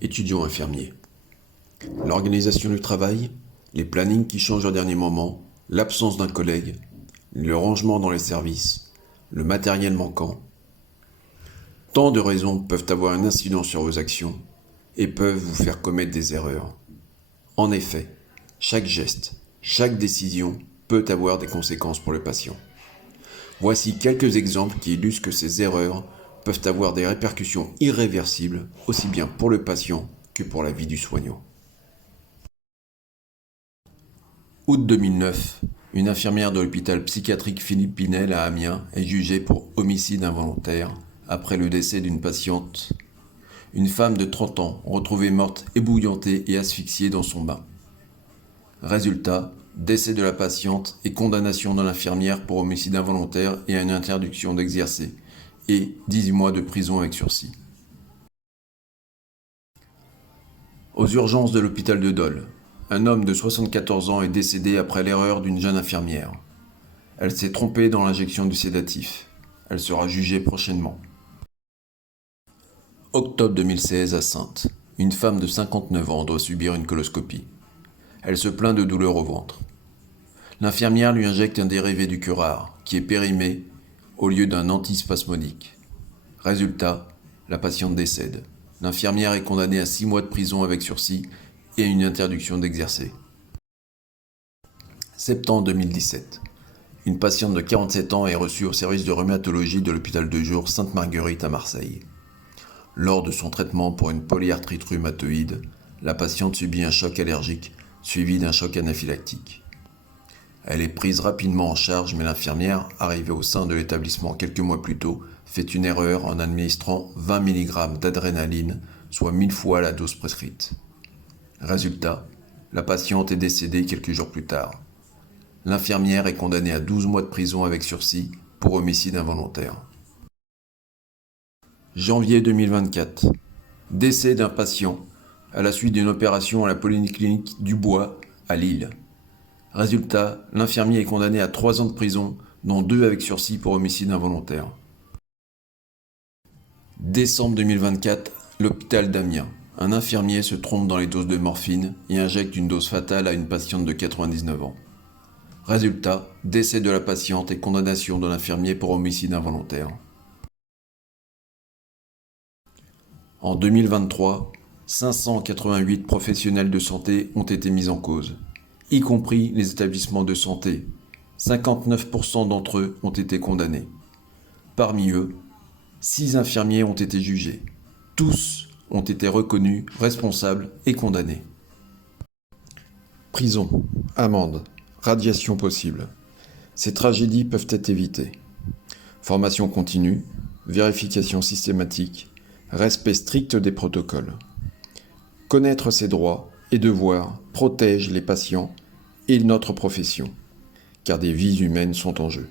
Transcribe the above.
étudiant infirmier. L'organisation du travail, les plannings qui changent au dernier moment, l'absence d'un collègue, le rangement dans les services, le matériel manquant. Tant de raisons peuvent avoir une incidence sur vos actions et peuvent vous faire commettre des erreurs. En effet, chaque geste, chaque décision peut avoir des conséquences pour le patient. Voici quelques exemples qui illustrent que ces erreurs peuvent avoir des répercussions irréversibles, aussi bien pour le patient que pour la vie du soignant. Août 2009, une infirmière de l'hôpital psychiatrique Philippe Pinel à Amiens est jugée pour homicide involontaire après le décès d'une patiente, une femme de 30 ans retrouvée morte ébouillantée et asphyxiée dans son bain. Résultat, décès de la patiente et condamnation de l'infirmière pour homicide involontaire et à une interdiction d'exercer, et 18 mois de prison avec sursis. Aux urgences de l'hôpital de Dole, un homme de 74 ans est décédé après l'erreur d'une jeune infirmière. Elle s'est trompée dans l'injection du sédatif. Elle sera jugée prochainement. Octobre 2016 à Saintes, une femme de 59 ans doit subir une coloscopie. Elle se plaint de douleurs au ventre. L'infirmière lui injecte un dérivé du curare, qui est périmé, au lieu d'un antispasmodique. Résultat, la patiente décède. L'infirmière est condamnée à 6 mois de prison avec sursis et à une interdiction d'exercer. Septembre 2017. Une patiente de 47 ans est reçue au service de rhumatologie de l'hôpital de jour Sainte-Marguerite à Marseille. Lors de son traitement pour une polyarthrite rhumatoïde, la patiente subit un choc allergique suivi d'un choc anaphylactique. Elle est prise rapidement en charge, mais l'infirmière, arrivée au sein de l'établissement quelques mois plus tôt, fait une erreur en administrant 20 mg d'adrénaline, soit 1000 fois la dose prescrite. Résultat, la patiente est décédée quelques jours plus tard. L'infirmière est condamnée à 12 mois de prison avec sursis pour homicide involontaire. Janvier 2024. Décès d'un patient à la suite d'une opération à la polyclinique du Bois à Lille. Résultat, l'infirmier est condamné à 3 ans de prison, dont 2 avec sursis pour homicide involontaire. Décembre 2024, l'hôpital d'Amiens. Un infirmier se trompe dans les doses de morphine et injecte une dose fatale à une patiente de 99 ans. Résultat, décès de la patiente et condamnation de l'infirmier pour homicide involontaire. En 2023, 588 professionnels de santé ont été mis en cause, y compris les établissements de santé. 59% d'entre eux ont été condamnés. Parmi eux, 6 infirmiers ont été jugés. Tous ont été reconnus responsables et condamnés. Prison, amende, radiation possible. Ces tragédies peuvent être évitées. Formation continue, vérification systématique, respect strict des protocoles. Connaître ses droits et devoirs protège les patients et notre profession, car des vies humaines sont en jeu.